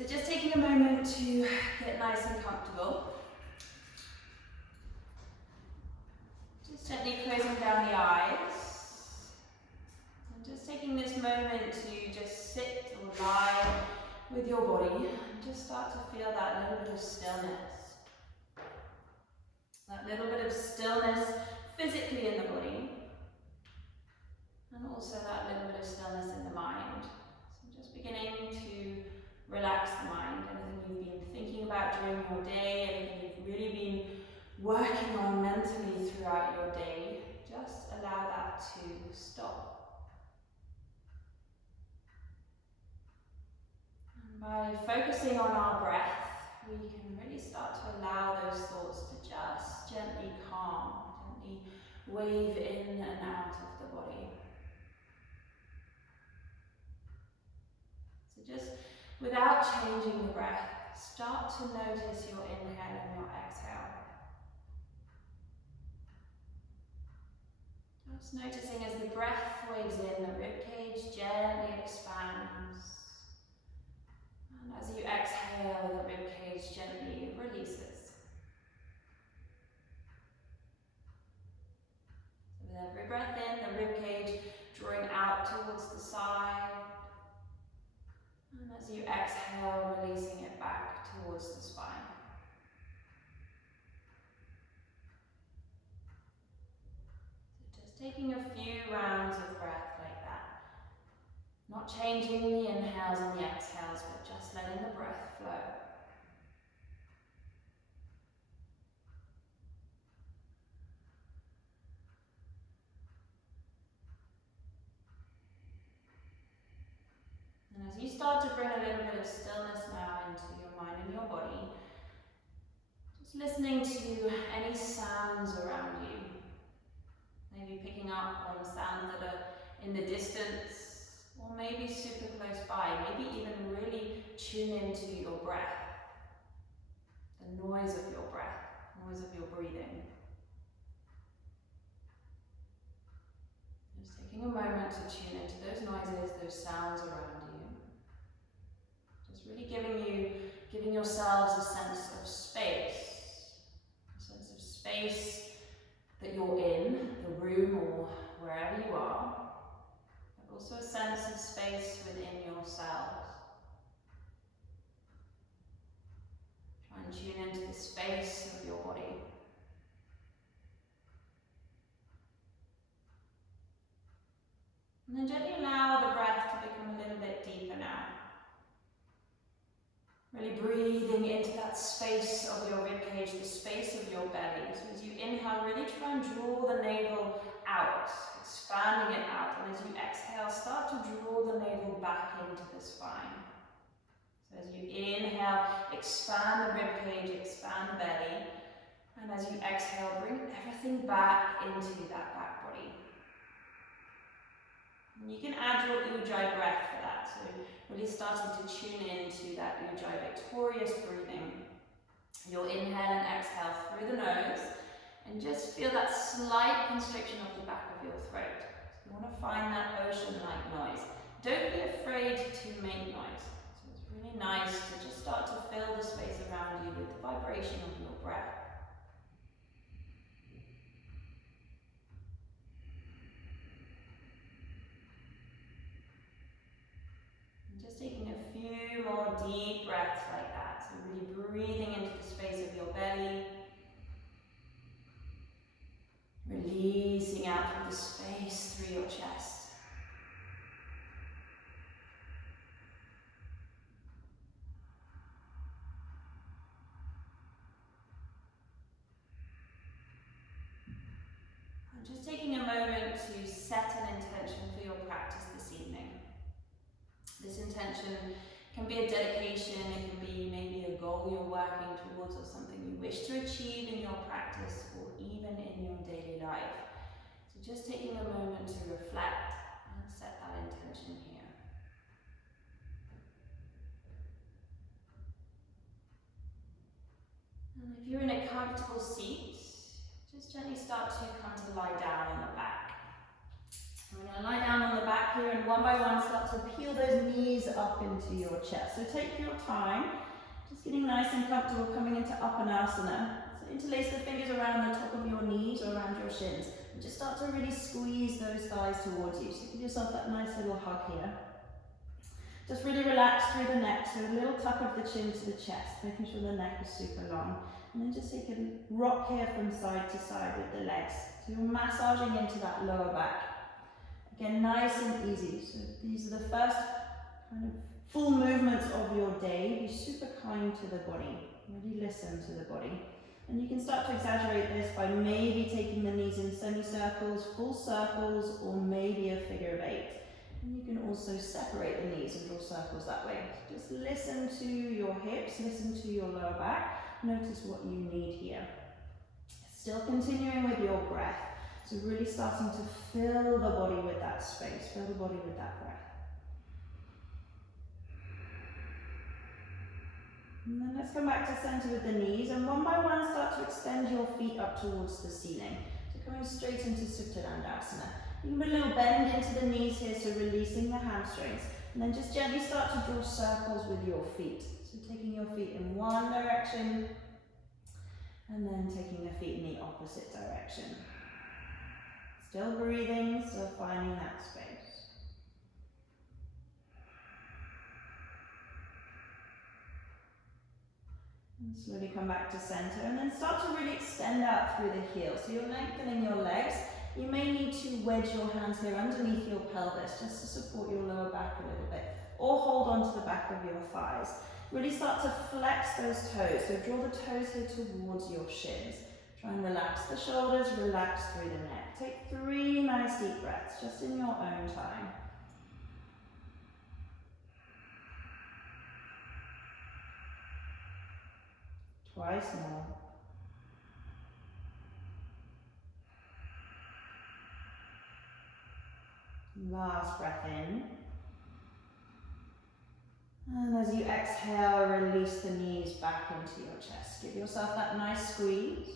So just taking a moment to get nice and comfortable. Just gently closing down the eyes. And just taking this moment to just sit or lie with your body and just start to feel that little bit of stillness. That little bit of stillness physically in the body. And also that little bit of stillness in the mind. So just beginning to relax the mind. Anything you've been thinking about during your day, anything you've really been working on mentally throughout your day, just allow that to stop. And by focusing on our breath, we can really start to allow those thoughts to just gently calm, gently wave in and out of the body. So just without changing the breath, start to notice your inhale and your exhale. Just noticing as the breath waves in, the ribcage gently expands. And as you exhale, the ribcage gently releases. So with every breath in, the ribcage drawing out towards the side. And as you exhale, releasing it back towards the spine. So just taking a few rounds of breath like that. Not changing the inhales and the exhales, but just letting the breath flow. And as you start to bring a little bit of stillness now into your mind and your body, just listening to any sounds around you. Maybe picking up on sounds that are in the distance, or maybe super close by. Maybe even really tune into your breath, the noise of your breath, noise of your breathing. Just taking a moment to tune into those noises, those sounds around you. Just really giving yourselves a sense of space. A sense of space that you're in, the room or wherever you are. But also a sense of space within yourselves. Try and tune into the space of your body. And then gently allow the breath to become a little bit deeper now. Really breathing into that space of your ribcage, the space of your belly. So as you inhale, really try and draw the navel out, expanding it out. And as you exhale, start to draw the navel back into the spine. So as you inhale, expand the ribcage, expand the belly. And as you exhale, bring everything back into that back body. And you can add your ujjayi breath for that, so really starting to tune into that ujjayi victorious breathing. You'll inhale and exhale through the nose, and just feel that slight constriction of the back of your throat. So you want to find that ocean-like noise. Don't be afraid to make noise. So it's really nice to just start to fill the space around you with the vibration of your breath. Taking a few more deep breaths like that. So really breathing into the space of your belly. Releasing out through the space through your chest. I'm just taking a moment to set an intention for your practice this evening. This intention can be a dedication, it can be maybe a goal you're working towards or something you wish to achieve in your practice or even in your daily life. So just taking a moment to reflect and set that intention here. And if you're in a comfortable seat, just gently start to come to lie down on the back. We're going to lie down on the back here, and one by one start to peel those knees up into your chest. So take your time, just getting nice and comfortable coming into Uppanasana. So interlace the fingers around the top of your knees or around your shins, and just start to really squeeze those thighs towards you. So give yourself that nice little hug here. Just really relax through the neck, so a little tuck of the chin to the chest, making sure the neck is super long. And then just take a rock here from side to side with the legs. So you're massaging into that lower back. Again, nice and easy. So these are the first kind of full movements of your day. Be super kind to the body. Really listen to the body. And you can start to exaggerate this by maybe taking the knees in semicircles, full circles, or maybe a figure of 8. And you can also separate the knees and draw circles that way. Just listen to your hips, listen to your lower back. Notice what you need here. Still continuing with your breath. So really starting to fill the body with that space, fill the body with that breath. And then let's come back to center with the knees, and one by one start to extend your feet up towards the ceiling. So coming straight into Supine. You can put a little bend into the knees here, so releasing the hamstrings. And then just gently start to draw circles with your feet. So taking your feet in one direction, and then taking the feet in the opposite direction. Still breathing, still finding that space. And slowly come back to center, and then start to really extend out through the heels. So you're lengthening your legs. You may need to wedge your hands here underneath your pelvis just to support your lower back a little bit, or hold onto the back of your thighs. Really start to flex those toes, so draw the toes here towards your shins. Try and relax the shoulders, relax through the neck. Take 3 nice deep breaths, just in your own time. Twice more. Last breath in. And as you exhale, release the knees back into your chest. Give yourself that nice squeeze.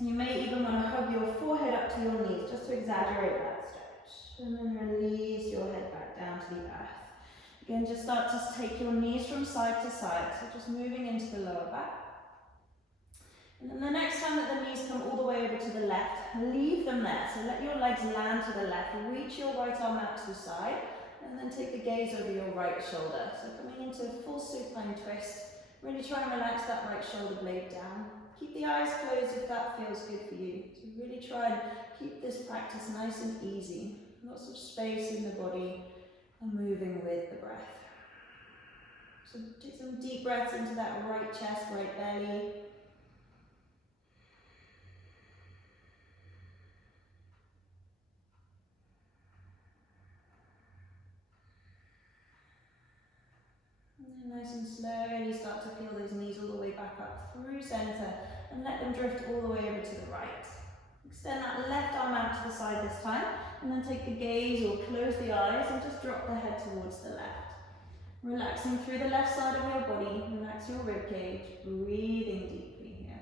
You may even want to hug your forehead up to your knees, just to exaggerate that stretch. And then release your head back down to the earth. Again, just start to take your knees from side to side, so just moving into the lower back. And then the next time that the knees come all the way over to the left, leave them there. So let your legs land to the left, reach your right arm out to the side, and then take the gaze over your right shoulder. So coming into a full supine twist, really try and relax that right shoulder blade down. Keep the eyes closed if that feels good for you. So really try and keep this practice nice and easy. Lots of space in the body and moving with the breath. So take some deep breaths into that right chest, right belly. Nice and slowly start to peel those knees all the way back up through center and let them drift all the way over to the right. Extend that left arm out to the side this time, and then take the gaze or close the eyes and just drop the head towards the left. Relaxing through the left side of your body, relax your rib cage, breathing deeply here.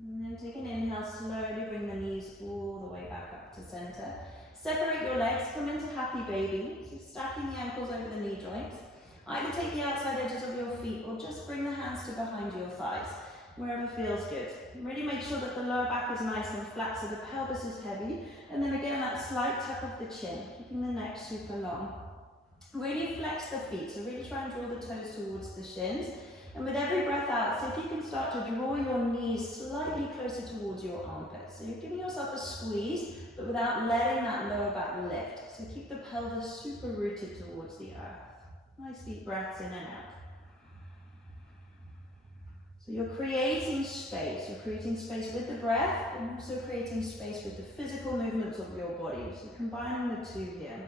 And then take an inhale, slowly bring the knees all the way back up to center. Separate your legs, come into happy baby. So stacking the ankles over the knee joints. Either take the outside edges of your feet or just bring the hands to behind your thighs, wherever feels good. Really make sure that the lower back is nice and flat so the pelvis is heavy. And then again, that slight tuck of the chin, keeping the neck super long. Really flex the feet, so really try and draw the toes towards the shins. And with every breath out, see if you can start to draw your knees slightly closer towards your armpits. So you're giving yourself a squeeze, but without letting that lower back lift. So keep the pelvis super rooted towards the earth. Nice deep breaths in and out. So you're creating space. You're creating space with the breath, and also creating space with the physical movements of your body. So combining the two here.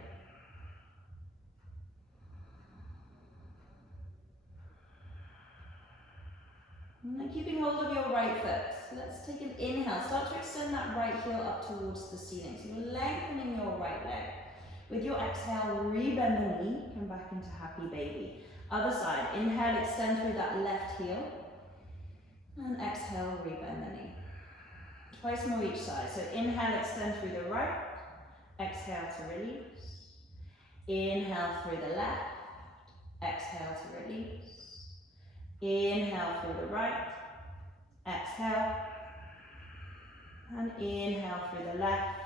And then keeping hold of your right foot. So let's take an inhale. Start to extend that right heel up towards the ceiling. So you're lengthening your right leg. With your exhale, rebend the knee, come back into happy baby. Other side, inhale, extend through that left heel. And exhale, rebend the knee. Twice more each side. So inhale, extend through the right. Exhale to release. Inhale through the left. Exhale to release. Inhale through the right. Exhale. And inhale through the left.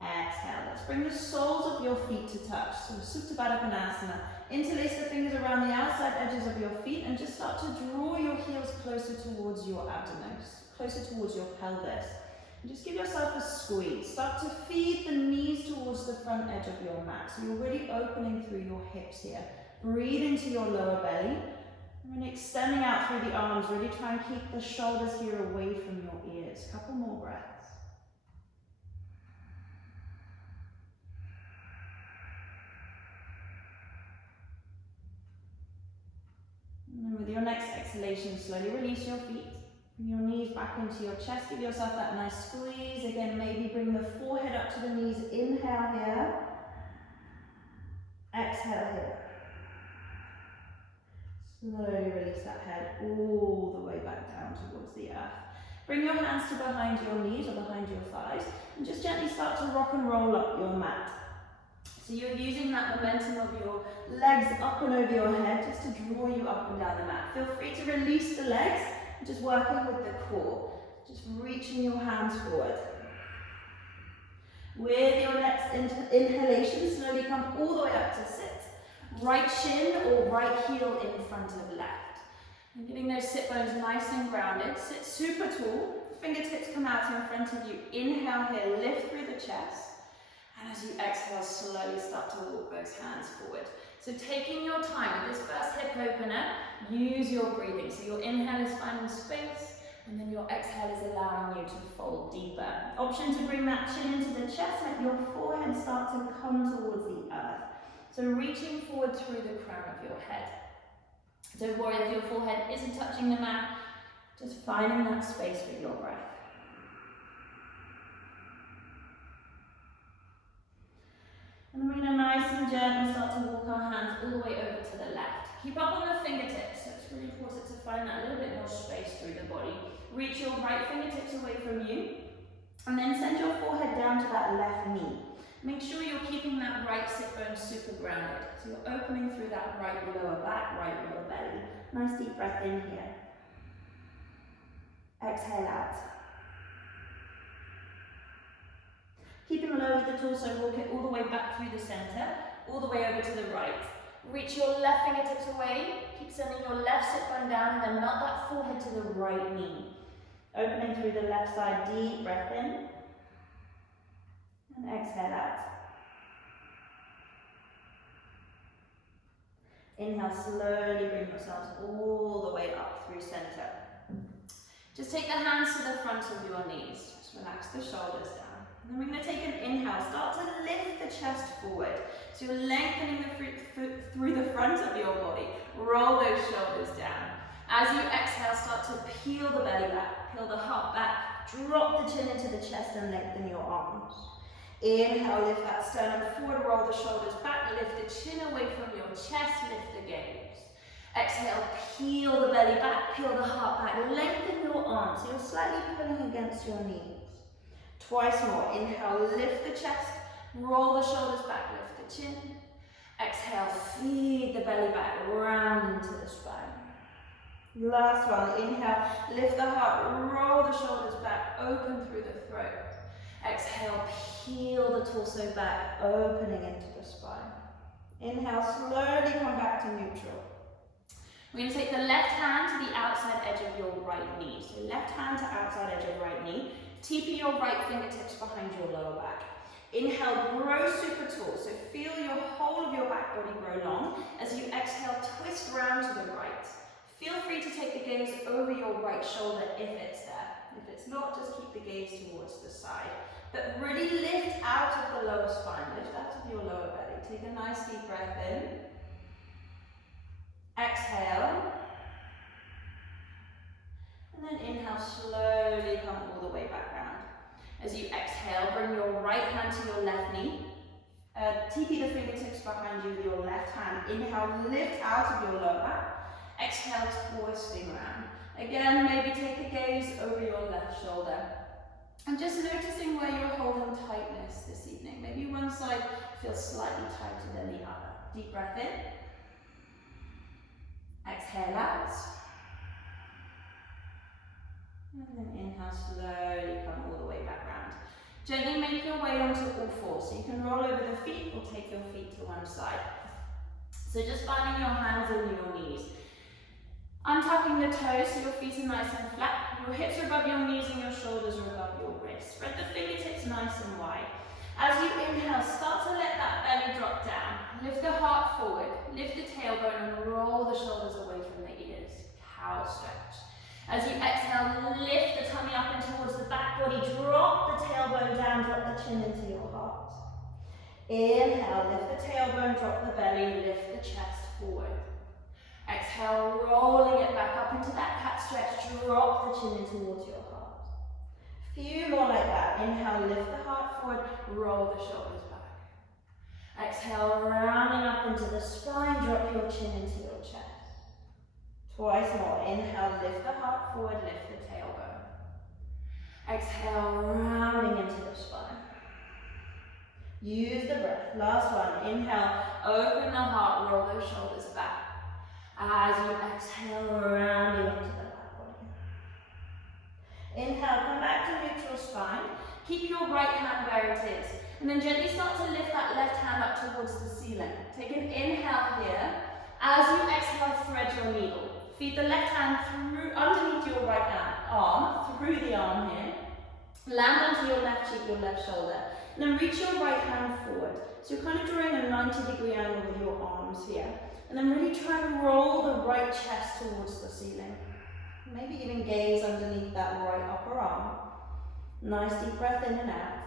Exhale. Let's bring the soles of your feet to touch. So Supta Baddha Konasana. Interlace the fingers around the outside edges of your feet and just start to draw your heels closer towards your abdomen, closer towards your pelvis. And just give yourself a squeeze. Start to feed the knees towards the front edge of your mat. So you're really opening through your hips here. Breathe into your lower belly. And then extending out through the arms. Really try and keep the shoulders here away from your ears. Couple more breaths. And then with your next exhalation, slowly release your feet. Bring your knees back into your chest. Give yourself that nice squeeze. Again, maybe bring the forehead up to the knees. Inhale here. Exhale here. Slowly release that head all the way back down towards the earth. Bring your hands to behind your knees or behind your thighs. And just gently start to rock and roll up your mat. So you're using that momentum of your legs up and over your head just to draw you up and down the mat. Feel free to release the legs, just working with the core. Just reaching your hands forward. With your next inhalation, slowly come all the way up to sit. Right shin or right heel in front of left. And getting those sit bones nice and grounded. Sit super tall. Fingertips come out in front of you. Inhale here, lift through the chest. And as you exhale, slowly start to walk those hands forward. So taking your time with this first hip opener, use your breathing. So your inhale is finding space, and then your exhale is allowing you to fold deeper. Option to bring that chin into the chest, let your forehead start to come towards the earth. So reaching forward through the crown of your head. Don't worry if your forehead isn't touching the mat, just finding that space with your breath. And we're going to nice and gently start to walk our hands all the way over to the left. Keep up on the fingertips, so it's really important to find that little bit more space through the body. Reach your right fingertips away from you, and then send your forehead down to that left knee. Make sure you're keeping that right sit bone super grounded. So you're opening through that right lower back, right lower belly. Nice deep breath in here. Exhale out. Keeping low with the torso, walk it all the way back through the center, all the way over to the right. Reach your left fingertips away. Keep sending your left sit bone down and then melt that forehead to the right knee. Opening through the left side, deep breath in. And exhale out. Inhale, slowly bring yourselves all the way up through center. Just take the hands to the front of your knees. Just relax the shoulders down. And then we're going to take an inhale. Start to lift the chest forward. So you're lengthening the foot through the front of your body. Roll those shoulders down. As you exhale, start to peel the belly back, peel the heart back, drop the chin into the chest and lengthen your arms. Inhale, lift that sternum forward, roll the shoulders back, lift the chin away from your chest, lift the gaze. Exhale, peel the belly back, peel the heart back, lengthen your arms. So you're slightly pulling against your knees. Twice more. Inhale, lift the chest, roll the shoulders back, lift the chin. Exhale, feed the belly back, round into the spine. Last one. Inhale, lift the heart, roll the shoulders back, open through the throat. Exhale, peel the torso back, opening into the spine. Inhale, slowly come back to neutral. We're going to take the left hand to the outside edge of your right knee. So left hand to outside edge of right knee. TP your right fingertips behind your lower back. Inhale, grow super tall. So feel your whole of your back body grow long. As you exhale, twist round to the right. Feel free to take the gaze over your right shoulder if it's there. If it's not, just keep the gaze towards the side. But really lift out of the lower spine. Lift out of your lower belly. Take a nice deep breath in. Exhale. And then inhale, slowly come all the way back round. As you exhale, bring your right hand to your left knee. TP the fingertips behind you with your left hand. Inhale, lift out of your lower back. Exhale, twisting around. Again, maybe take the gaze over your left shoulder. And just noticing where you're holding tightness this evening. Maybe one side feels slightly tighter than the other. Deep breath in. Exhale out. And then inhale, slowly come all the way back round. Gently make your way onto all fours. So you can roll over the feet or take your feet to one side. So just finding your hands on your knees. Untucking the toes so your feet are nice and flat. Your hips are above your knees and your shoulders are above your wrists. Spread the fingertips nice and wide. As you inhale, start to let that belly drop down. Lift the heart forward. Lift the tailbone and roll the shoulders away from the ears. Cow stretch. As you exhale, lift the tummy up and towards the back body. Drop the tailbone down, drop the chin into your heart. Inhale, lift the tailbone, drop the belly, lift the chest forward. Exhale, rolling it back up into that cat stretch. Drop the chin in towards your heart. Few more like that. Inhale, lift the heart forward, roll the shoulders back. Exhale, rounding up into the spine, drop your chin into your chest. Twice more. Inhale, lift the heart forward, lift the tailbone. Exhale, rounding into the spine. Use the breath. Last one. Inhale, open the heart, roll those shoulders back. As you exhale, rounding into the back body. Inhale, come back to neutral spine. Keep your right hand where it is. And then gently start to lift that left hand up towards the ceiling. Take an inhale here. As you exhale, thread your needle. Feed the left hand through underneath your right arm, through the arm here. Land onto your left cheek, your left shoulder. And then reach your right hand forward. So you're kind of drawing a 90-degree angle with your arms here. And then really try and roll the right chest towards the ceiling. Maybe even gaze underneath that right upper arm. Nice deep breath in and out.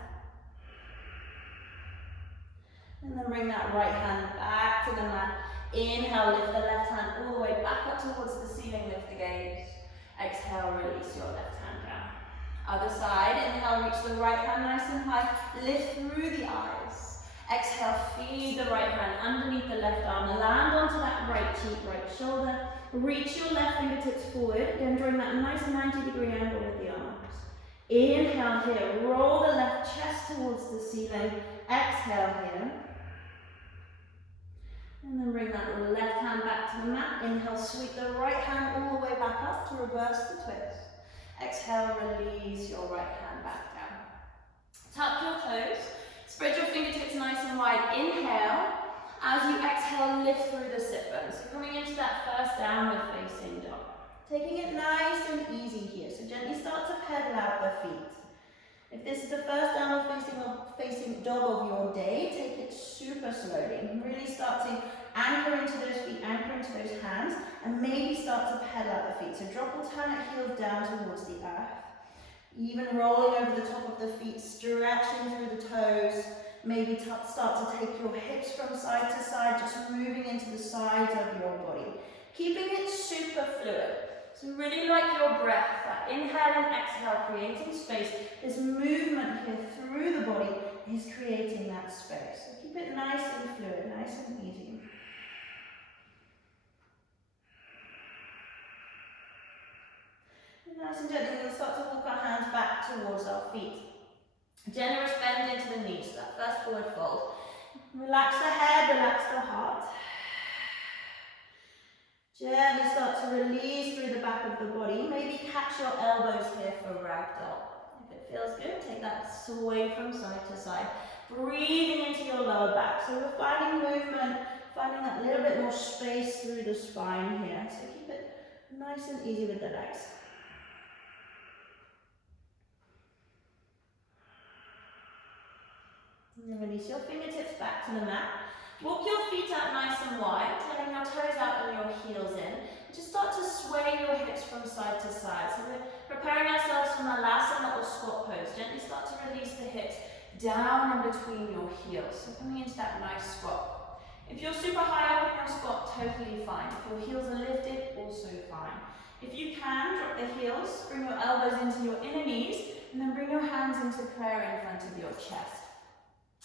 And then bring that right hand back to the mat. Inhale, lift the left hand all the way back up towards the ceiling, lift the gaze. Exhale, release your left hand down. Other side, inhale, reach the right hand nice and high, lift through the eyes. Exhale, feed the right hand underneath the left arm, land onto that right cheek, right shoulder. Reach your left fingertips forward, again drawing that nice 90-degree angle with the arms. Inhale here, roll the left chest towards the ceiling. Exhale here. And then bring that left hand back to the mat. Inhale, sweep the right hand all the way back up to reverse the twist. Exhale, release your right hand back down. Tuck your toes. Spread your fingertips nice and wide. Inhale. As you exhale, lift through the sit bones. So coming into that first downward facing dog. Taking it nice and easy here. So gently start to pedal out the feet. If this is the first downward facing dog of your day, take it super slowly. Really start to anchor into those feet, anchor into those hands, and maybe start to pedal out the feet. So drop alternate heels down towards the earth. Even rolling over the top of the feet, stretching through the toes. Maybe start to take your hips from side to side, just moving into the sides of your body. Keeping it super fluid. So really like your breath, that inhale and exhale, creating space. This movement here through the body is creating that space. So keep it nice and fluid, nice and easy. And nice and gently, we'll start to walk our hands back towards our feet. Generous bend into the knees, so that first forward fold. Relax the head, relax the heart. Gently start to release through the back of the body. Maybe catch your elbows here for ragdoll. If it feels good, take that sway from side to side. Breathing into your lower back. So we're finding movement, finding that little bit more space through the spine here. So keep it nice and easy with the legs. And then release your fingertips back to the mat. Walk your feet out nice and wide, turning your toes out and your heels in. Just start to sway your hips from side to side. So we're preparing ourselves for Malasana or squat pose. Gently start to release the hips down and between your heels. So coming into that nice squat. If you're super high up in your squat, totally fine. If your heels are lifted, also fine. If you can, drop the heels, bring your elbows into your inner knees, and then bring your hands into prayer in front of your chest.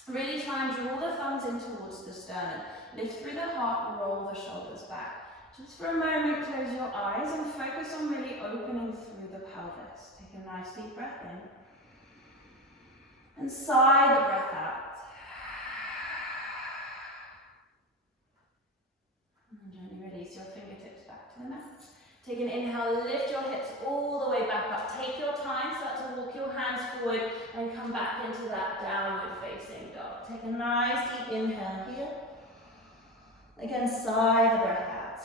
Really try and draw the thumbs in towards the sternum. Lift through the heart, roll the shoulders back. Just for a moment, close your eyes and focus on really opening through the pelvis. Take a nice deep breath in. And sigh the breath out. And gently release your fingertips back to the mat. Take an inhale, lift your hips all the way back up. Take your time, start to walk your hands forward and come back into that downward facing dog. Take a nice deep inhale here. Again, sigh the breath out.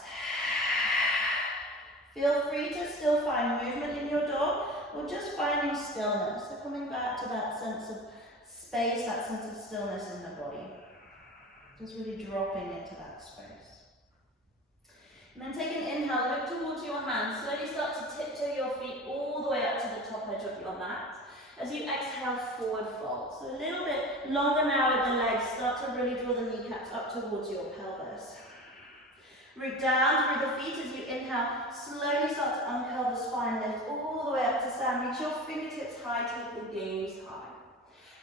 Feel free to still find movement in your dog or just finding stillness. So coming back to that sense of space, that sense of stillness in the body. Just really dropping into that space. And then take an inhale, look towards your hands. Slowly start to tiptoe your feet all the way up to the top edge of your mat. As you exhale, forward fold. So a little bit longer now with the legs. Start to really draw the kneecaps up towards your pelvis. Root down through the feet as you inhale. Slowly start to uncurl the spine, lift all the way up to stand. Reach your fingertips high, take the gaze high.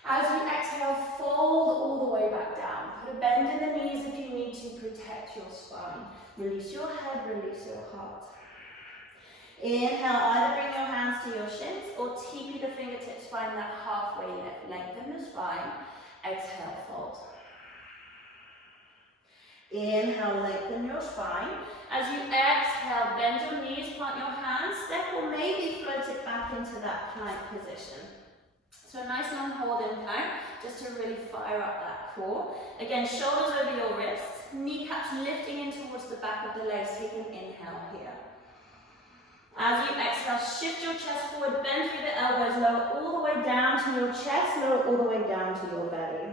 As you exhale, fold all the way back down. Put a bend in the knees if you need to protect your spine. Release your head, release your heart. Inhale, either bring your hands to your shins or TP the fingertips, find that halfway lift. Lengthen the spine. Exhale, fold. Inhale, lengthen your spine. As you exhale, bend your knees, plant your hands, step or maybe float it back into that plank position. So a nice long hold in plank, just to really fire up that core. Again, shoulders over your wrists, kneecaps lifting in towards the back of the legs. Take an inhale here. As you exhale, shift your chest forward, bend through the elbows, lower all the way down to your chest, lower all the way down to your belly.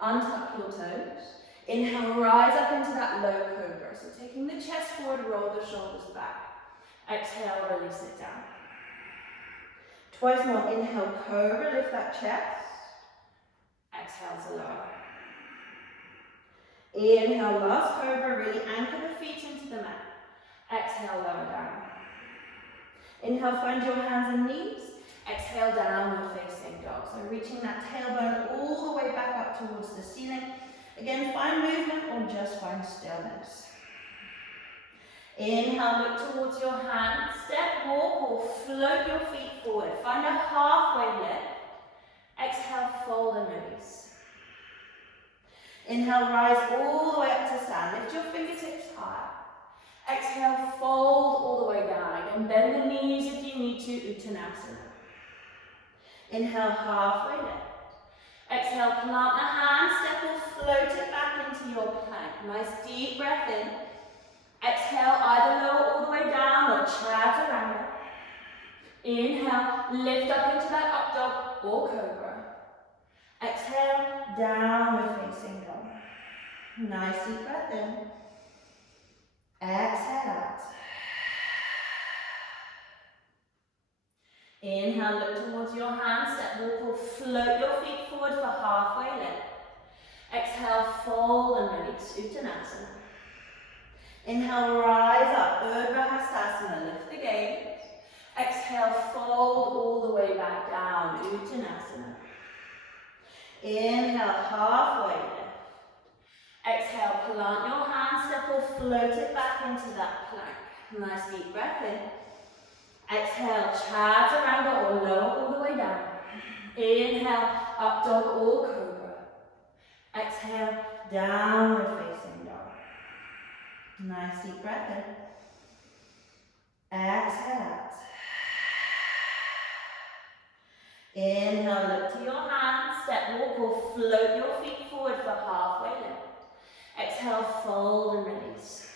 Untuck your toes. Inhale, rise up into that low cobra. So taking the chest forward, roll the shoulders back. Exhale, release it down. Twice more, inhale, cobra, lift that chest. Exhale to lower. Inhale, last cobra, really anchor the feet into the mat. Exhale, lower down. Inhale, find your hands and knees. Exhale, downward facing dog. So reaching that tailbone all the way back up towards the ceiling. Again, find movement or just find stillness. Inhale, look towards your hands. Step, walk or float your feet forward. Find a halfway lift. Exhale, fold and release. Inhale, rise all the way up to stand. Lift your fingertips high. Exhale, fold all the way down. Again, bend the knees if you need to, Uttanasana. Inhale, halfway lift. Exhale, plant the hands, step or float it back into your plank. Nice deep breath in. Exhale, either lower all the way down or chaturanga. Inhale, lift up into that up dog or cobra. Exhale, downward facing dog. Nice deep breath in. Exhale out. Inhale, look towards your hands, step, walk or float your feet forward for halfway lift. Exhale, fold and release, Uttanasana. Inhale, rise up, Urdhva Hastasana, lift the gaze. Exhale, fold all the way back down, Uttanasana. Inhale, halfway lift. Exhale, plant your hands, step or float it back into that plank. Nice deep breath in. Exhale, chaturanga or lower all the way down. Inhale, up dog or cobra. Exhale, downward facing dog. Nice deep breath in. Exhale out. Inhale, look to your hands, step, walk or float your feet forward for halfway lift. Exhale, fold and release.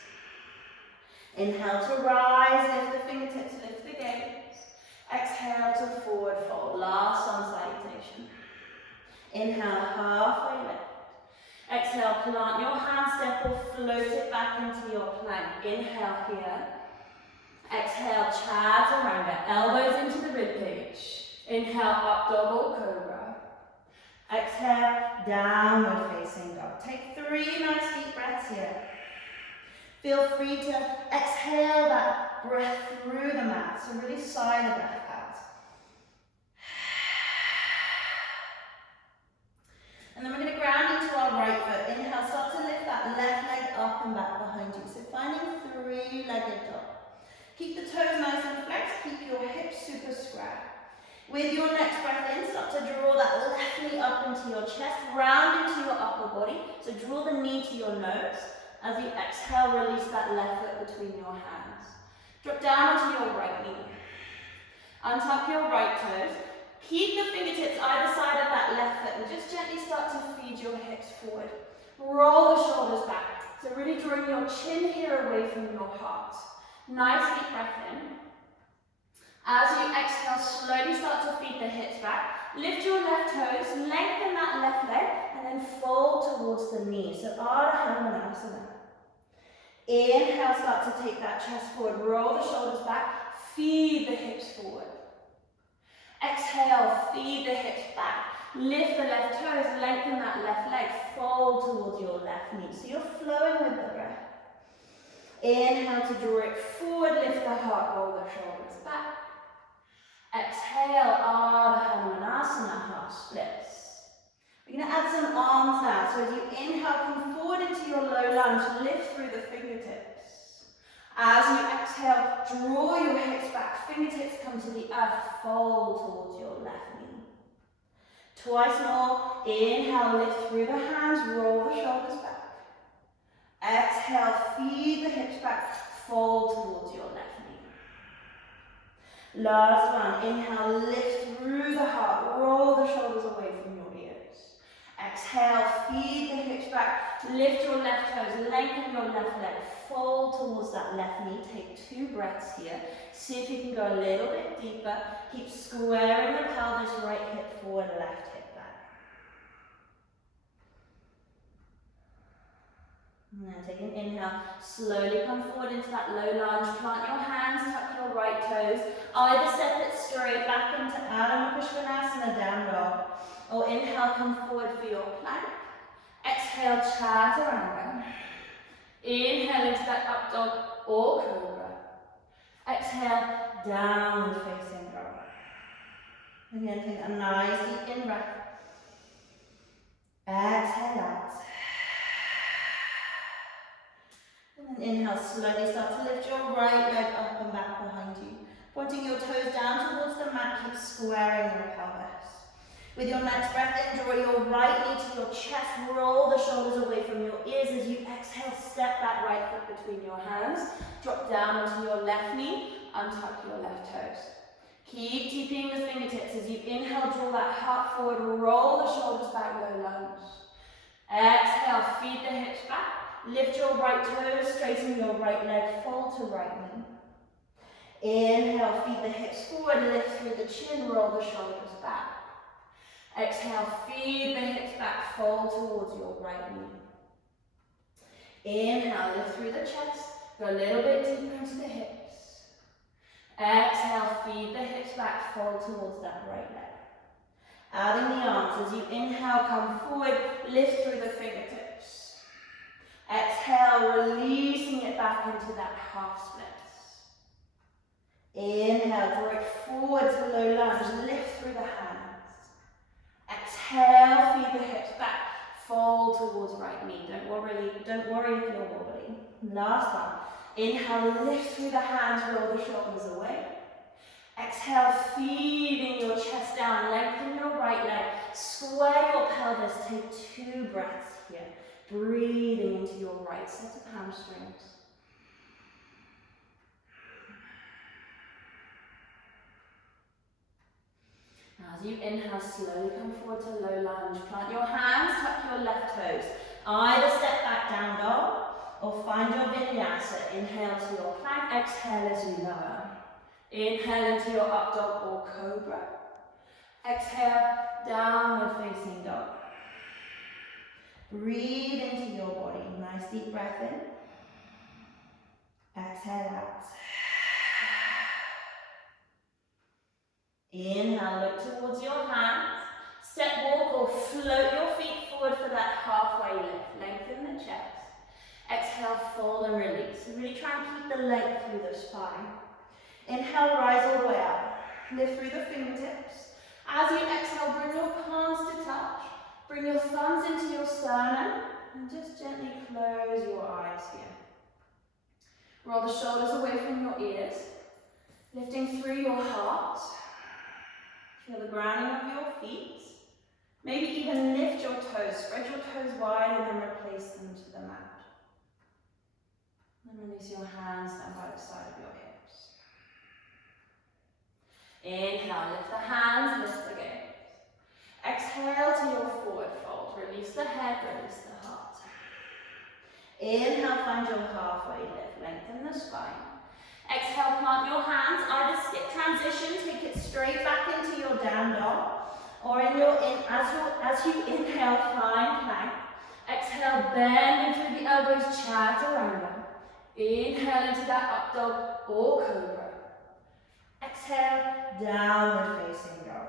Inhale to rise, lift the fingertips, lift the gaze. Exhale to forward fold, last sun salutation. Inhale, halfway lift. Exhale, plant your hand, step or float it back into your plank. Inhale here. Exhale, chaturanga, elbows into the ribcage. Inhale, up dog or cobra. Exhale, downward facing dog. Take 3 nice deep breaths here. Feel free to exhale that breath through the mat. So really sigh the breath out. And then we're going to ground into our right foot. Inhale, start to lift that left leg up and back behind you. So finding three-legged dog. Keep the toes nice and flexed, keep your hips super square. With your next breath in, start to draw that left knee up into your chest, round into your upper body. So draw the knee to your nose. As you exhale, release that left foot between your hands. Drop down onto your right knee. Untuck your right toes. Keep the fingertips either side of that left foot and just gently start to feed your hips forward. Roll the shoulders back. So really drawing your chin here away from your heart. Nice deep breath in. As you exhale, slowly start to feed the hips back. Lift your left toes, lengthen that left leg, and then fold towards the knee. So Ardha Hanumanasana. Inhale, start to take that chest forward. Roll the shoulders back. Feed the hips forward. Exhale, feed the hips back. Lift the left toes, lengthen that left leg, fold towards your left knee. So you're flowing with the breath. Inhale to draw it forward, lift the heart, roll the shoulders back. Exhale, Ardha Hanumanasana, half splits. We're going to add some arms now. So as you inhale, come forward into your low lunge, lift through the fingertips. As you exhale, draw your hips back, fingertips come to the earth, fold towards your left knee. Twice more, inhale, lift through the hands, roll the shoulders back. Exhale, feed the hips back, fold towards your left knee. Last one, inhale, lift through the heart, roll the shoulders away from your ears. Exhale, feed the hips back, lift your left toes, lengthen your left leg, fold towards that left knee. Take 2 breaths here. See if you can go a little bit deeper. Keep squaring the pelvis, right hip forward, left hip back. And then take an inhale, slowly come forward into that low lunge, plant your hands, tuck your right toes, either step it straight back into Adho Mukha down dog, or inhale, come forward for your plank, exhale, chaturanga, inhale into that up dog or cobra, exhale, downward facing dog. Again, take a nice deep in breath, exhale out. And then inhale, slowly start to lift your right leg up and back behind you. Pointing your toes down towards the mat, keep squaring your pelvis. With your next breath in, draw your right knee to your chest, roll the shoulders away from your ears. As you exhale, step that right foot between your hands. Drop down onto your left knee, untuck your left toes. Keep deepening the fingertips. As you inhale, draw that heart forward, roll the shoulders back, low lunge. Exhale, feed the hips back. Lift your right toes, straighten your right leg, fold to right knee. Inhale, feed the hips forward, lift through the chin, roll the shoulders back. Exhale, feed the hips back, fold towards your right knee. Inhale, lift through the chest, go a little bit deeper into the hips. Exhale, feed the hips back, fold towards that right leg. Adding the arms, as you inhale, come forward, lift through the fingertips. Exhale, releasing it back into that half splits. Inhale, draw it forward to low lunge, lift through the hands. Exhale, feed the hips back, fold towards right knee. Don't worry if you're wobbly. Last one. Inhale, lift through the hands, roll the shoulders away. Exhale, feeding your chest down, lengthen your right leg, square your pelvis, take 2 breaths here. Breathing into your right set of hamstrings. Now as you inhale, slowly come forward to low lunge. Plant your hands, tuck your left toes. Either step back down dog or find your vinyasa. Inhale to your plank, exhale as you lower. Inhale into your up dog or cobra. Exhale, downward facing dog. Breathe into your body. Nice deep breath in. Exhale out. Inhale, look towards your hands. Step walk or float your feet forward for that halfway lift. Lengthen the chest. Exhale, fold and release. So really try and keep the length through the spine. Inhale, rise all the way up. Lift through the fingertips. As you exhale, bring your palms to touch. Bring your thumbs into your sternum and just gently close your eyes here. Roll the shoulders away from your ears, lifting through your heart. Feel the grounding of your feet. Maybe even lift your toes, spread your toes wide and then replace them to the mat. And release your hands down by the side of your hips. Inhale, lift the hands, lift the gaze. Exhale to your forward fold. Release the head, release the heart. Inhale, find your halfway lift. Lengthen the spine. Exhale, plant your hands. Either stick transition, take it straight back into your down dog. Or as you inhale, find plank. Exhale, bend into the elbows, chaturanga. Inhale into that up dog or cobra. Exhale, downward facing dog.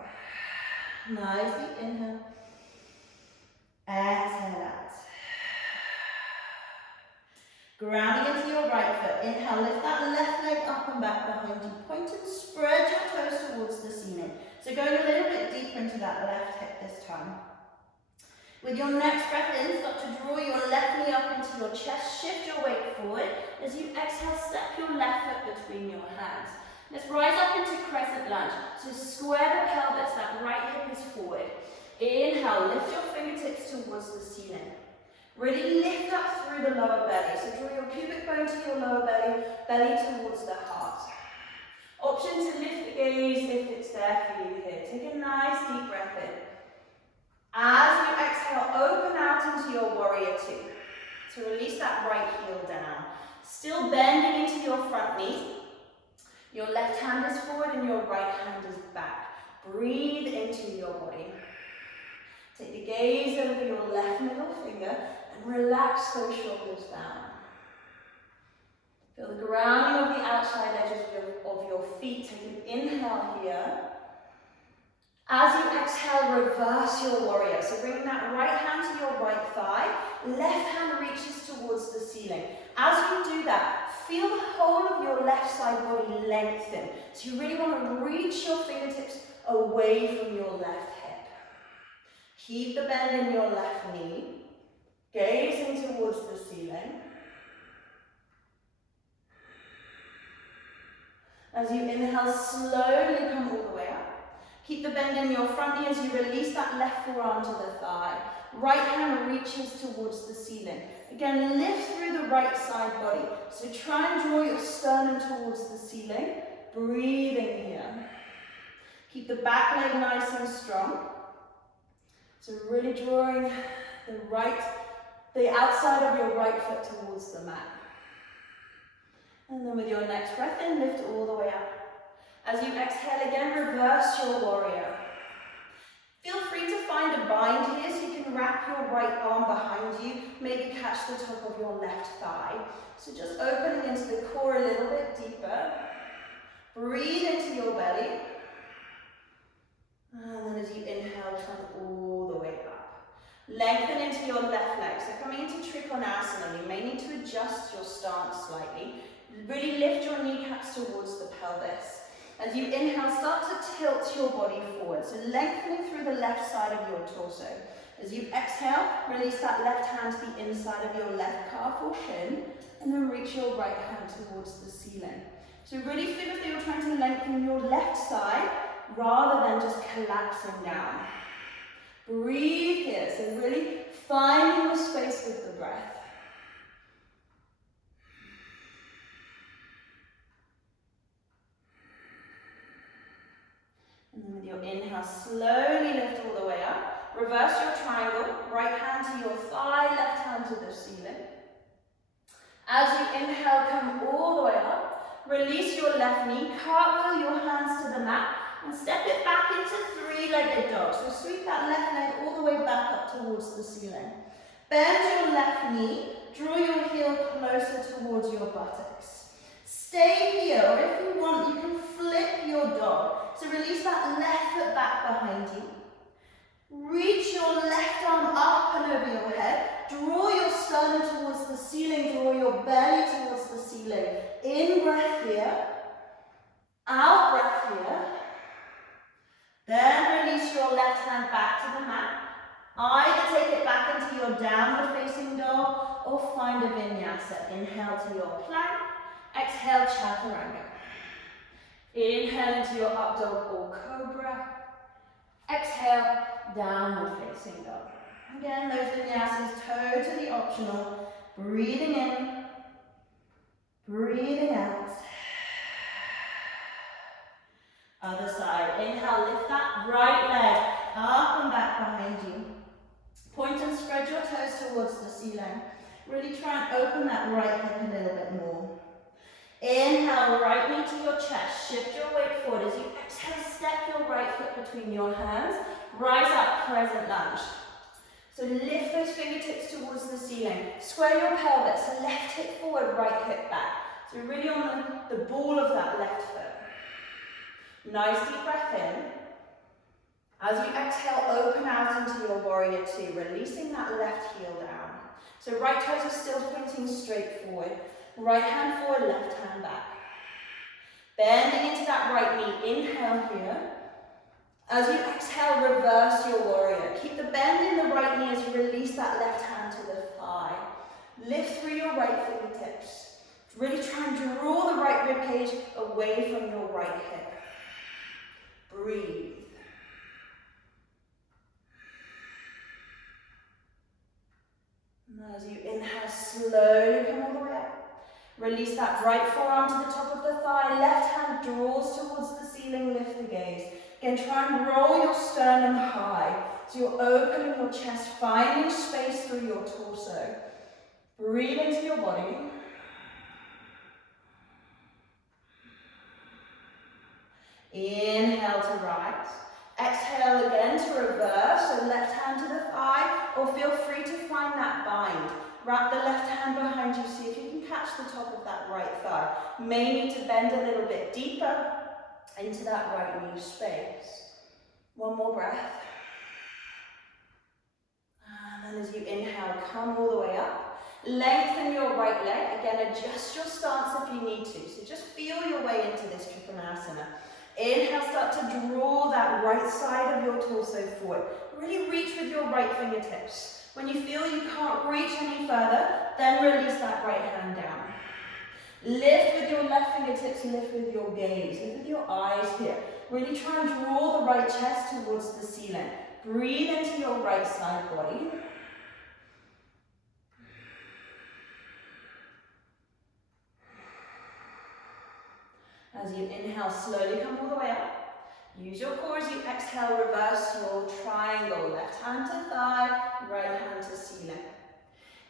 Nice deep inhale. Exhale out. Grounding into your right foot. Inhale, lift that left leg up and back behind you. Point and spread your toes towards the ceiling. So going a little bit deeper into that left hip this time. With your next breath in, start to draw your left knee up into your chest. Shift your weight forward. As you exhale, step your left foot between your hands. Let's rise up into crescent lunge. So square the pelvis, that right hip is forward. Inhale, lift your fingertips towards the ceiling. Really lift up through the lower belly. So draw your pubic bone to your lower belly, belly towards the heart. Option to lift the gaze if it's there for you here. Take a nice deep breath in. As you exhale, open out into your warrior two. So release that right heel down. Still bending into your front knee. Your left hand is forward and your right hand is back. Breathe into your body. Take the gaze over your left middle finger and relax those shoulders down. Feel the grounding of the outside edges of your feet. Take an inhale here. As you exhale, reverse your warrior. So bring that right hand to your right thigh. Left hand reaches towards the ceiling. As you do that, feel the whole of your left side body lengthen. So you really want to reach your fingertips away from your left hip. Keep the bend in your left knee. Gazing towards the ceiling. As you inhale, slowly come all the way up. Keep the bend in your front knee as you release that left forearm to the thigh. Right hand reaches towards the ceiling. Again, lift through the right side body. So try and draw your sternum towards the ceiling. Breathing here. Keep the back leg nice and strong. So really drawing the outside of your right foot towards the mat. And then with your next breath in, lift all the way up. As you exhale again, reverse your warrior. Feel free to find a bind here so you can wrap your right arm behind you, maybe catch the top of your left thigh. So just opening into the core a little bit deeper. Breathe into your belly. And then as you inhale, come all the way up. Lengthen into your left leg. So coming into Trikonasana, you may need to adjust your stance slightly. Really lift your kneecaps towards the pelvis. As you inhale, start to tilt your body forward. So lengthening through the left side of your torso. As you exhale, release that left hand to the inside of your left calf or shin. And then reach your right hand towards the ceiling. So really feel as though you're trying to lengthen your left side rather than just collapsing down. Breathe here. So really finding the space with the breath. And then with your inhale, slowly lift all the way up. Reverse your triangle. Right hand to your thigh, left hand to the ceiling. As you inhale, come all the way up. Release your left knee. Cartwheel your hands to the mat. And step it back into three-legged dog. So sweep that left leg all the way back up towards the ceiling. Bend your left knee. Draw your heel closer towards your buttocks. Stay here, or if you want, you can flip your dog. So release that left foot back behind you. Reach your left arm up and over your head. Draw your sternum towards the ceiling. Draw your belly towards the ceiling. In breath here. Out breath here. Then release your left hand back to the mat. Either take it back into your downward facing dog or find a vinyasa. Inhale to your plank, exhale chaturanga. Inhale into your up dog or cobra. Exhale, downward facing dog. Again, those vinyasas totally optional. Breathing in, breathing out. Other side. Inhale, lift that right leg up and back behind you. Point and spread your toes towards the ceiling. Really try and open that right hip a little bit more. Inhale, right knee to your chest. Shift your weight forward. As you exhale, step your right foot between your hands. Rise up, crescent lunge. So lift those fingertips towards the ceiling. Square your pelvis. Left hip forward, right hip back. So really on the ball of that left foot. Nice deep breath in. As you exhale, open out into your warrior two, releasing that left heel down. So right toes are still pointing straight forward. Right hand forward, left hand back. Bending into that right knee, inhale here. As you exhale, reverse your warrior. Keep the bend in the right knee as you release that left hand to the thigh. Lift through your right fingertips. Really try and draw the right rib cage away from your right hip. Breathe. And as you inhale, slowly come all the way up. Release that right forearm to the top of the thigh. Left hand draws towards the ceiling, lift the gaze. Again, try and roll your sternum high. So you're opening your chest, finding space through your torso. Breathe into your body. Inhale to rise. Exhale again to reverse, so left hand to the thigh, or feel free to find that bind. Wrap the left hand behind you, see if you can catch the top of that right thigh. May need to bend a little bit deeper into that right knee space. One more breath. And then as you inhale, come all the way up. Lengthen your right leg. Again, adjust your stance if you need to. So just feel your way into this Trikonasana. Inhale, start to draw that right side of your torso forward. Really reach with your right fingertips. When you feel you can't reach any further, then release that right hand down. Lift with your left fingertips, lift with your gaze, lift with your eyes here. Really try and draw the right chest towards the ceiling. Breathe into your right side body. As you inhale, slowly come all the way up. Use your core as you exhale, reverse your triangle. Left hand to thigh, right hand to ceiling.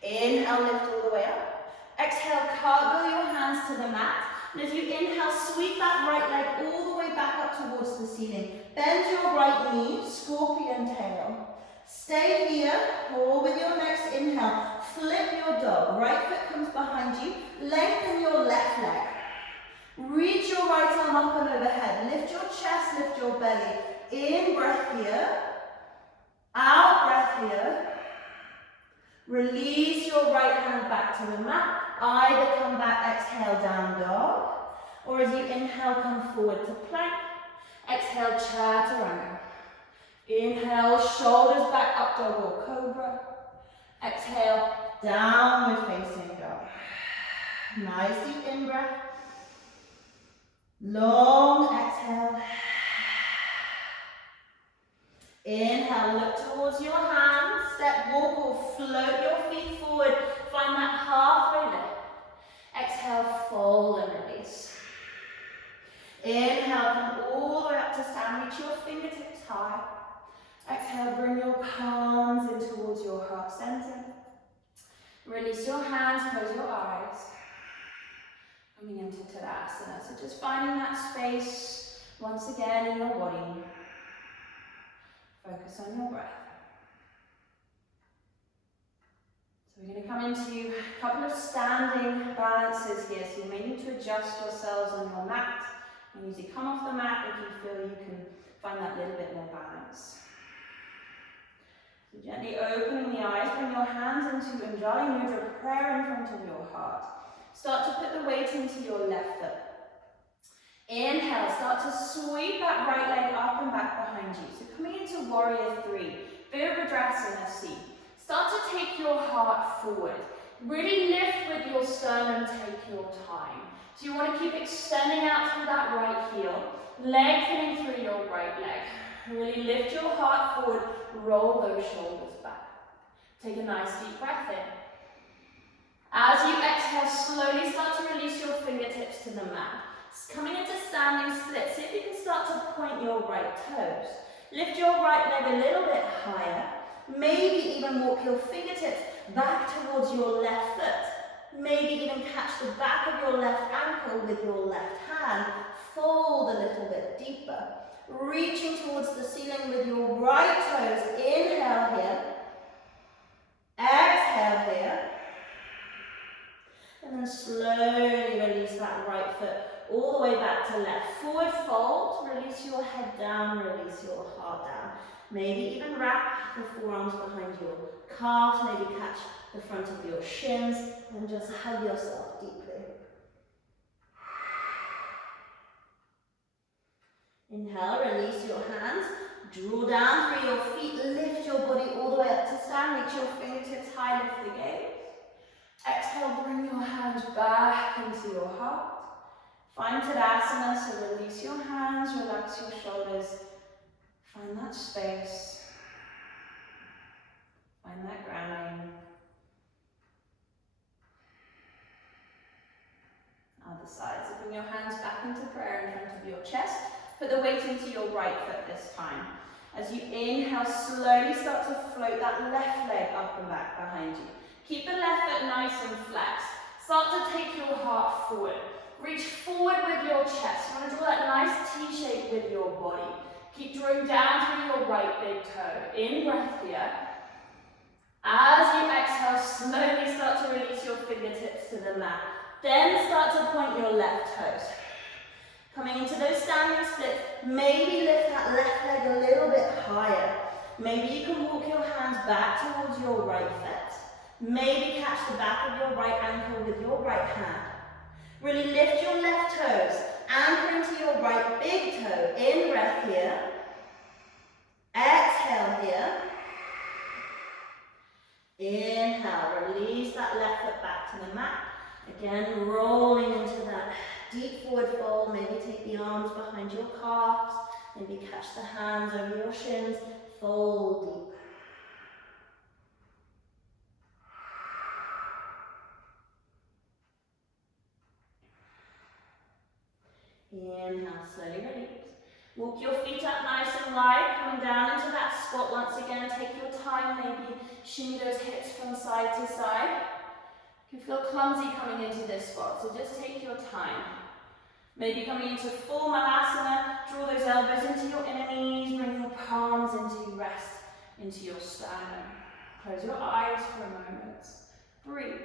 Inhale, lift all the way up. Exhale, cartwheel your hands to the mat. And as you inhale, sweep that right leg all the way back up towards the ceiling. Bend your right knee, scorpion tail. Stay here, or with your next inhale, flip your dog. Right foot comes behind you. Lengthen your left leg. Reach your right arm up and overhead. Lift your chest, lift your belly. In breath here. Out breath here. Release your right hand back to the mat. Either come back, exhale, down dog. Or as you inhale, come forward to plank. Exhale, chaturanga. Inhale, shoulders back, up dog or cobra. Exhale, downward facing dog. Nice deep in breath. Long exhale. Inhale, look towards your hands. Step, walk or float your feet forward. Find that halfway lift. Exhale, fold and release. Inhale, come all the way up to stand. Reach your fingertips high. Exhale, bring your palms in towards your heart center. Release your hands, close your eyes. Coming into Tadasana. So just finding that space once again in your body. Focus on your breath. So we're going to come into a couple of standing balances here. So you may need to adjust yourselves on your mat. And usually come off the mat if you feel you can find that little bit more balance. So gently opening the eyes, bring your hands into Anjali Mudra, prayer in front of your heart. Start to put the weight into your left foot. Inhale, start to sweep that right leg up and back behind you. So coming into warrior three. Virabhadrasana. Start to take your heart forward. Really lift with your sternum, take your time. So you want to keep extending out through that right heel, lengthening through your right leg. Really lift your heart forward, roll those shoulders back. Take a nice deep breath in. As you exhale, slowly start to release your fingertips to the mat. Coming into standing split, see if you can start to point your right toes. Lift your right leg a little bit higher. Maybe even walk your fingertips back towards your left foot. Maybe even catch the back of your left ankle with your left hand. Fold a little bit deeper. Reaching towards the ceiling with your right toes. Inhale here. Exhale here. And then slowly release that right foot all the way back to left. Forward fold, release your head down, release your heart down. Maybe even wrap the forearms behind your calves, maybe catch the front of your shins, and just hug yourself deeply. Inhale, release your hands, draw down through your feet, lift your body all the way up to stand, reach your fingertips high, lift the gaze. Exhale, bring your hands back into your heart. Find Tadasana, so release your hands, relax your shoulders. Find that space. Find that grounding. Other side, so bring your hands back into prayer in front of your chest. Put the weight into your right foot this time. As you inhale, slowly start to float that left leg up and back behind you. Keep the left foot nice and flexed. Start to take your heart forward. Reach forward with your chest. You want to draw that nice T shape with your body. Keep drawing down through your right big toe. In breath here. As you exhale, slowly start to release your fingertips to the mat. Then start to point your left toes. Coming into those standing splits, maybe lift that left leg a little bit higher. Maybe you can walk your hands back towards your right foot. Maybe catch the back of your right ankle with your right hand. Really lift your left toes. Anchor into your right big toe. In breath here. Exhale here. Inhale. Release that left foot back to the mat. Again, rolling into that deep forward fold. Maybe take the arms behind your calves. Maybe catch the hands over your shins. Fold deep. Inhale, slowly release. Walk your feet up nice and wide, coming down into that squat once again. Take your time, maybe shimmy those hips from side to side. You can feel clumsy coming into this squat, so just take your time. Maybe coming into full malasana, draw those elbows into your inner knees, bring your palms into rest, into your sternum. Close your eyes for a moment. Breathe.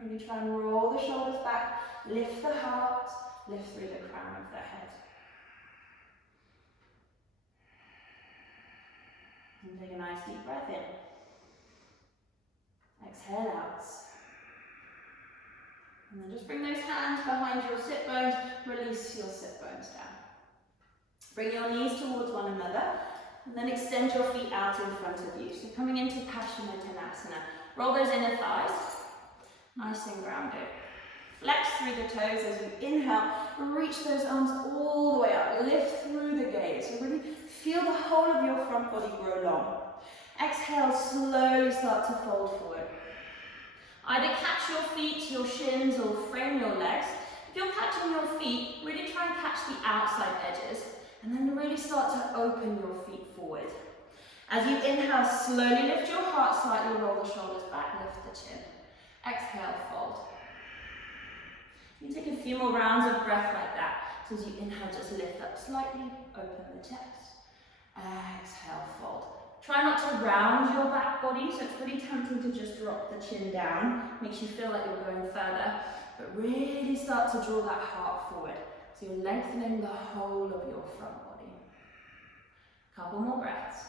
Maybe try and roll the shoulders back, lift the heart, lift through the crown of the head. And take a nice deep breath in. Exhale out. And then just bring those hands behind your sit bones, release your sit bones down. Bring your knees towards one another, and then extend your feet out in front of you. So coming into Paschimottanasana. Roll those inner thighs, nice and grounded. Flex through the toes as you inhale, reach those arms all the way up, lift through the gaze. So really feel the whole of your front body grow long. Exhale, slowly start to fold forward. Either catch your feet, your shins, or frame your legs. If you're catching your feet, really try and catch the outside edges, and then really start to open your feet forward. As you inhale, slowly lift your heart slightly, roll the shoulders back, lift the chin. Exhale, fold. You take a few more rounds of breath like that. So as you inhale, just lift up slightly, open the chest. Exhale, fold. Try not to round your back body, so it's really tempting to just drop the chin down. Makes you feel like you're going further, but really start to draw that heart forward. So you're lengthening the whole of your front body. Couple more breaths.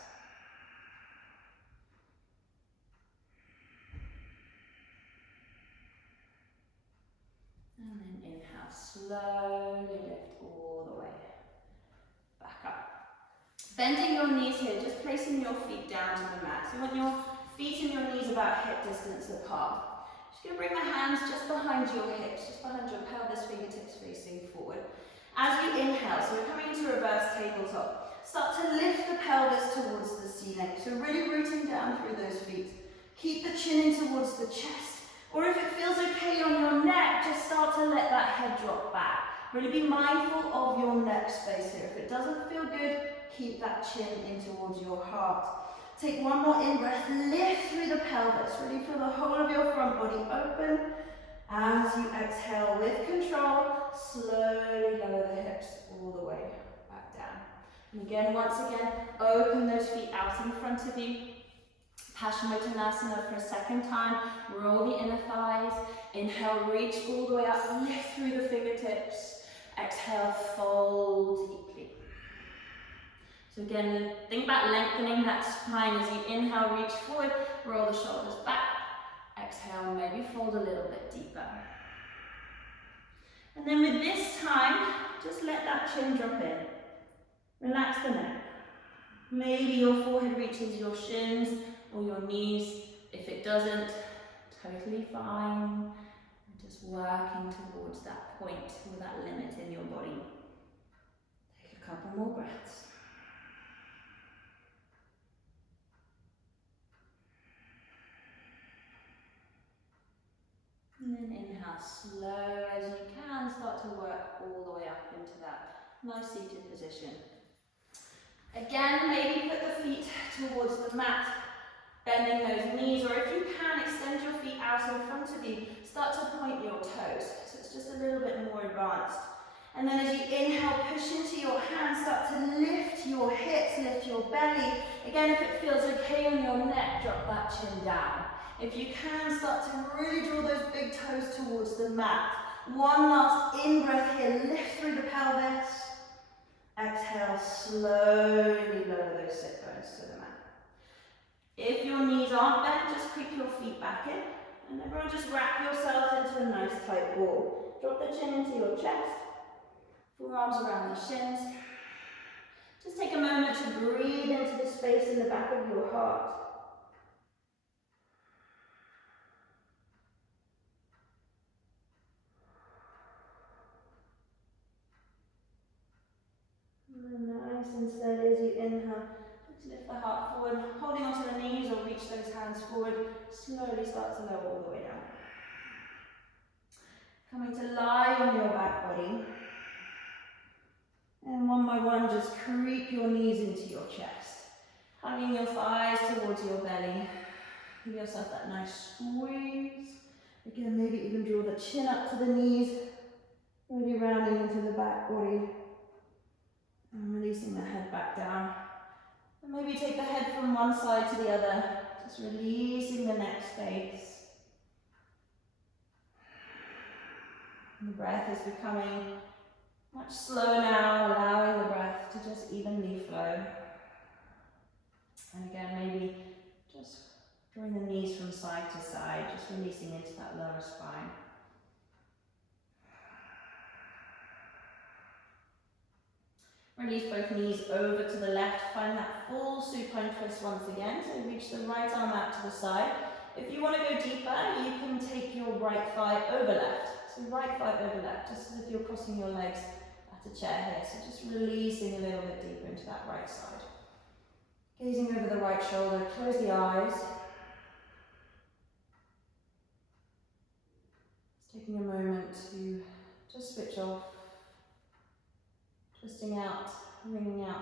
And then inhale, slowly lift all the way back up. Bending your knees here, just placing your feet down to the mat. So you want your feet and your knees about hip distance apart. Just going to bring the hands just behind your hips, just behind your pelvis, fingertips facing forward. As you inhale, so we're coming into reverse tabletop, start to lift the pelvis towards the ceiling. So really rooting down through those feet. Keep the chin in towards the chest. Or if it feels okay on your neck, just start to let that head drop back. Really be mindful of your neck space here. If it doesn't feel good, keep that chin in towards your heart. Take one more in-breath, lift through the pelvis. Really feel the whole of your front body open. As you exhale with control, slowly lower the hips all the way back down. And again, once again, open those feet out in front of you. Paschimottanasana for a second time. Roll the inner thighs. Inhale, reach all the way up, lift through the fingertips. Exhale, fold deeply. So again, think about lengthening that spine as you inhale, reach forward, roll the shoulders back. Exhale, maybe fold a little bit deeper. And then with this time, just let that chin drop in. Relax the neck. Maybe your forehead reaches your shins or your knees. If it doesn't, totally fine. Just working towards that point or that limit in your body. Take a couple more breaths. And then inhale, slow as you can, start to work all the way up into that nice seated position. Again, maybe put the feet towards the mat, bending those knees, or if you can, extend your feet out in front of you. Start to point your toes, so it's just a little bit more advanced. And then as you inhale, push into your hands, start to lift your hips, lift your belly. Again, if it feels okay on your neck, drop that chin down. If you can, start to really draw those big toes towards the mat. One last in-breath here, lift through the pelvis. Exhale, slowly lower those sit bones to the mat. If your knees aren't bent, just creep your feet back in. And everyone just wrap yourselves into a nice tight ball. Drop the chin into your chest. Forearms around the shins. Just take a moment to breathe into the space in the back of your heart. Nice and slowly as you inhale, just lift the heart forward, holding onto the knees or reach those hands forward. Slowly start to lower all the way down. Coming to lie on your back body. And one by one, just creep your knees into your chest. Hugging your thighs towards your belly. Give yourself that nice squeeze. Again, maybe even draw the chin up to the knees. Really rounding into the back body. And releasing the head back down. And maybe take the head from one side to the other. Just releasing the neck space. And the breath is becoming much slower now, allowing the breath to just evenly flow. And again, maybe just drawing the knees from side to side, just releasing into that lower spine. Release both knees over to the left. Find that full supine twist once again. So reach the right arm out to the side. If you want to go deeper, you can take your right thigh over left. So right thigh over left, just as if you're crossing your legs at a chair here. So just releasing a little bit deeper into that right side. Gazing over the right shoulder, close the eyes. Just taking a moment to just switch off. Twisting out, wringing out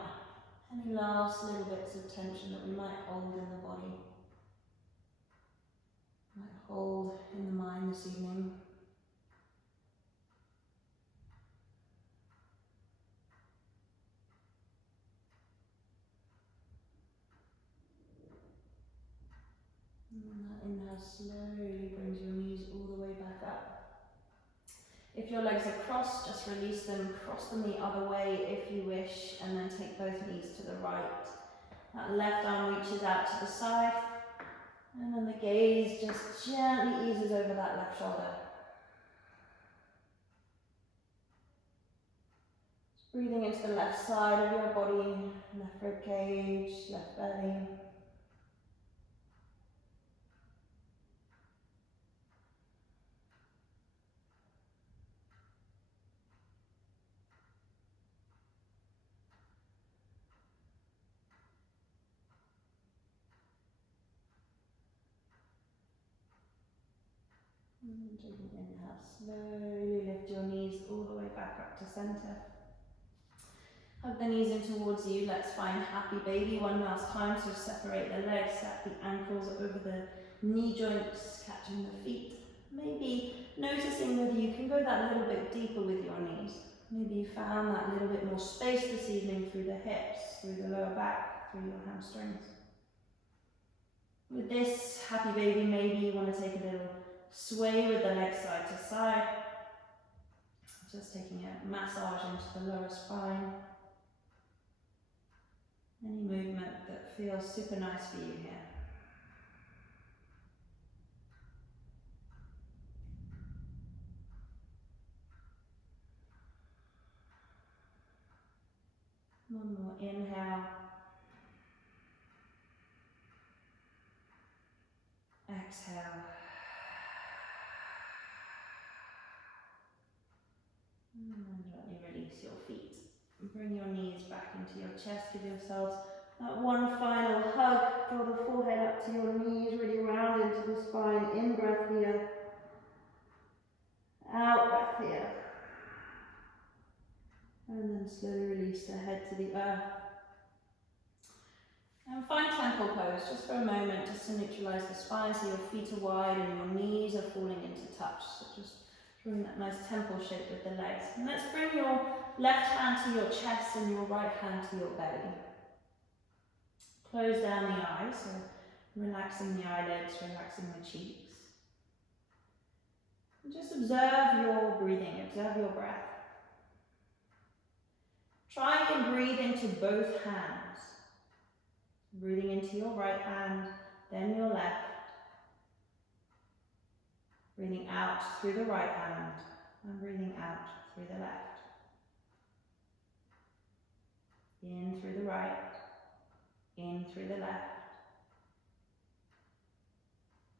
any last little bits of tension that we might hold in the body, might hold in the mind this evening. And then that inhale slowly brings your knees all the way back up. If your legs are crossed, just release them, cross them the other way if you wish, and then take both knees to the right. That left arm reaches out to the side, and then the gaze just gently eases over that left shoulder. Just Breathing into the left side of your body, left rib cage, left belly. And take an inhale, slowly lift your knees all the way back up to center. Hug the knees in towards you. Let's find happy baby one last time. So separate the legs, stack the ankles over the knee joints, catching the feet. Maybe noticing whether you can go that little bit deeper with your knees. Maybe you found that little bit more space this evening through the hips, through the lower back, through your hamstrings. With this happy baby, maybe you want to take a little sway with the legs side to side. Just taking a massage into the lower spine. Any movement that feels super nice for you here. One more inhale. Exhale. And gently release your feet. Bring your knees back into your chest. Give yourselves that one final hug. Draw the forehead up to your knees, really round into the spine. In breath here. Out breath here. And then slowly release the head to the earth. And find temple pose just for a moment, just to neutralize the spine so your feet are wide and your knees are falling into touch. So just drawing that nice temple shape with the legs. And let's bring your left hand to your chest and your right hand to your belly. Close down the eyes, so relaxing the eyelids, relaxing the cheeks. And just observe your breathing, observe your breath. Try and breathe into both hands. Breathing into your right hand, then your left. Breathing out through the right hand, and breathing out through the left. In through the right, in through the left.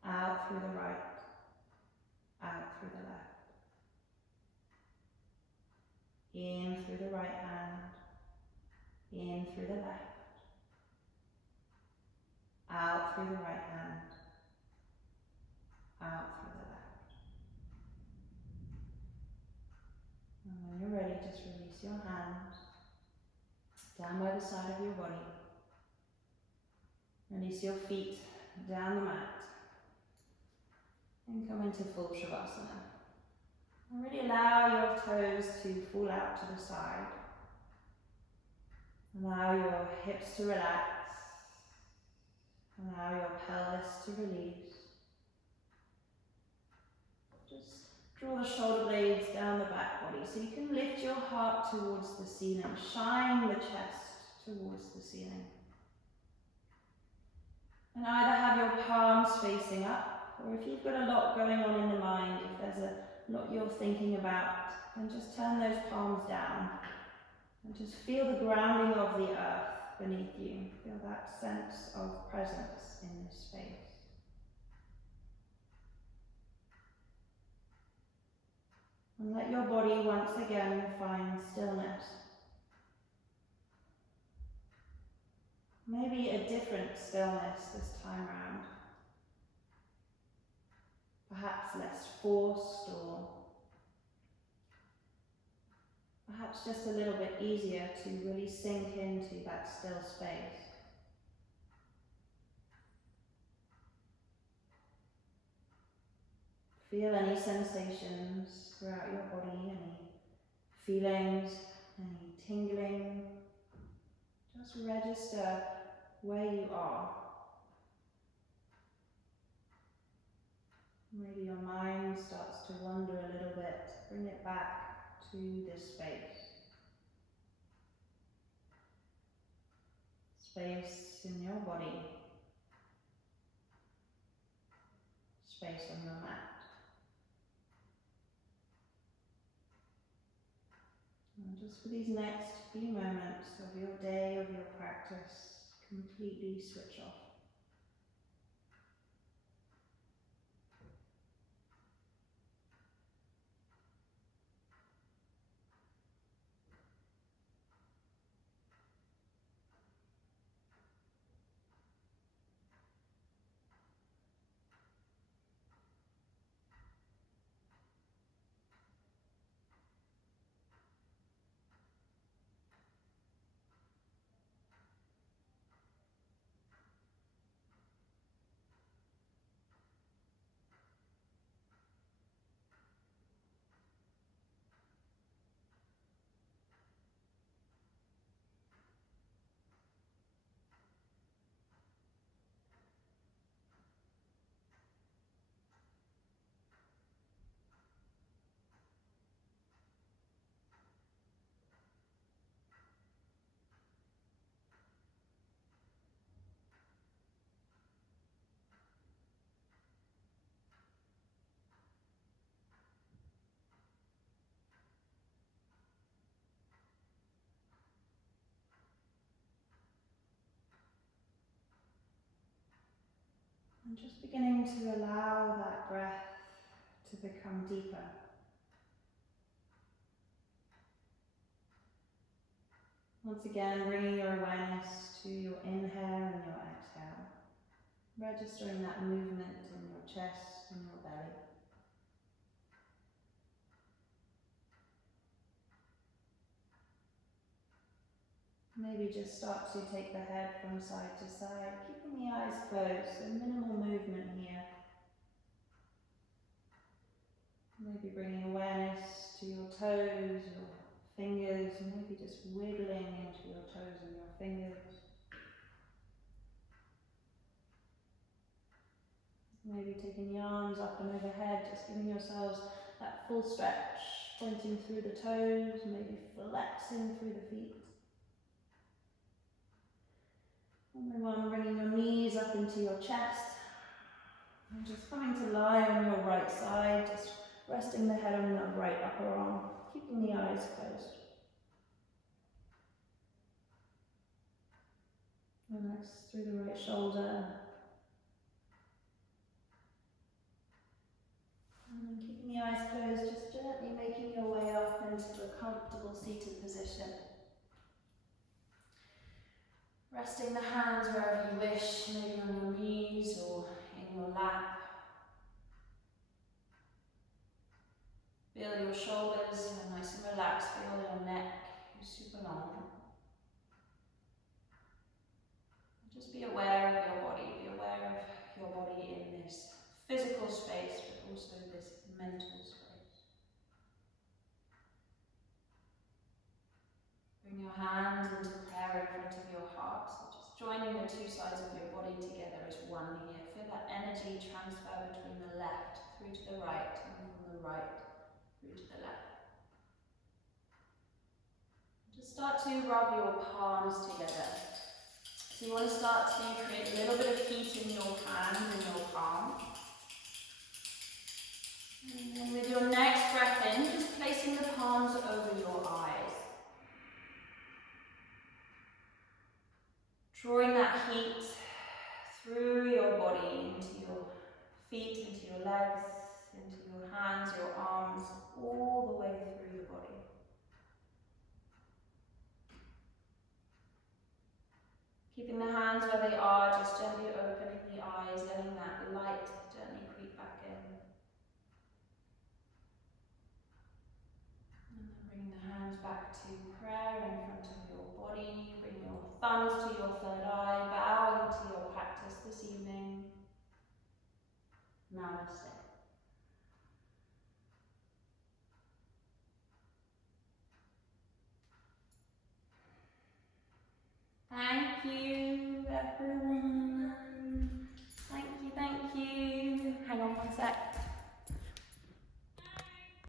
Out through the right, out through the left. In through the right hand, in through the left. Out through the right hand, out through the left. And when you're ready, just release your hands down by the side of your body. Release your feet down the mat. And come into full Savasana. And really allow your toes to fall out to the side. Allow your hips to relax. Allow your pelvis to release. Just draw the shoulder blades down the back body so you can lift your heart towards the ceiling. Shine the chest towards the ceiling. And either have your palms facing up, or if you've got a lot going on in the mind, if there's a lot you're thinking about, then just turn those palms down. And just feel the grounding of the earth beneath you. Feel that sense of presence in this space. And let your body once again find stillness. Maybe a different stillness this time round. Perhaps less forced, or perhaps just a little bit easier to really sink into that still space. Feel any sensations throughout your body, any feelings, any tingling. Just register where you are. Maybe your mind starts to wander a little bit. Bring it back to this space. Space in your body. Space on your mat. And just for these next few moments of your day, of your practice, completely switch off. And just beginning to allow that breath to become deeper. Once again, bringing your awareness to your inhale and your exhale. Registering that movement in your chest and your belly. Maybe just start to take the head from side to side, keeping the eyes closed, so minimal movement here. Maybe bringing awareness to your toes, your fingers, maybe just wiggling into your toes and your fingers. Maybe taking the arms up and overhead, just giving yourselves that full stretch, pointing through the toes, maybe flexing through the feet. And then bringing your knees up into your chest. And just coming to lie on your right side, just resting the head on the right upper arm, keeping the eyes closed. Relax through the right shoulder. And then keeping the eyes closed, just gently making your way up into a comfortable seated position. Resting the hands wherever you wish, maybe on your knees or in your lap. Feel your shoulders nice and relaxed, feel your neck super long. Just be aware of your body, be aware of your body in this physical space, but also this mental space. Bring your hands into prayer in front of your heart. So just joining the two sides of your body together as one here. Feel that energy transfer between the left through to the right and from the right through to the left. Just start to rub your palms together. So you want to start to create a little bit of heat in your hand and your palm. And then with your next breath in, just placing the palms over your eyes. Drawing that heat through your body, into your feet, into your legs, into your hands, your arms, all the way through the body. Keeping the hands where they are, just gently opening the eyes, letting that light gently creep back in. And then bringing the hands back to prayer in front of your body. Bring your thumbs to your third eye, bowing to your practice this evening. Namaste. Thank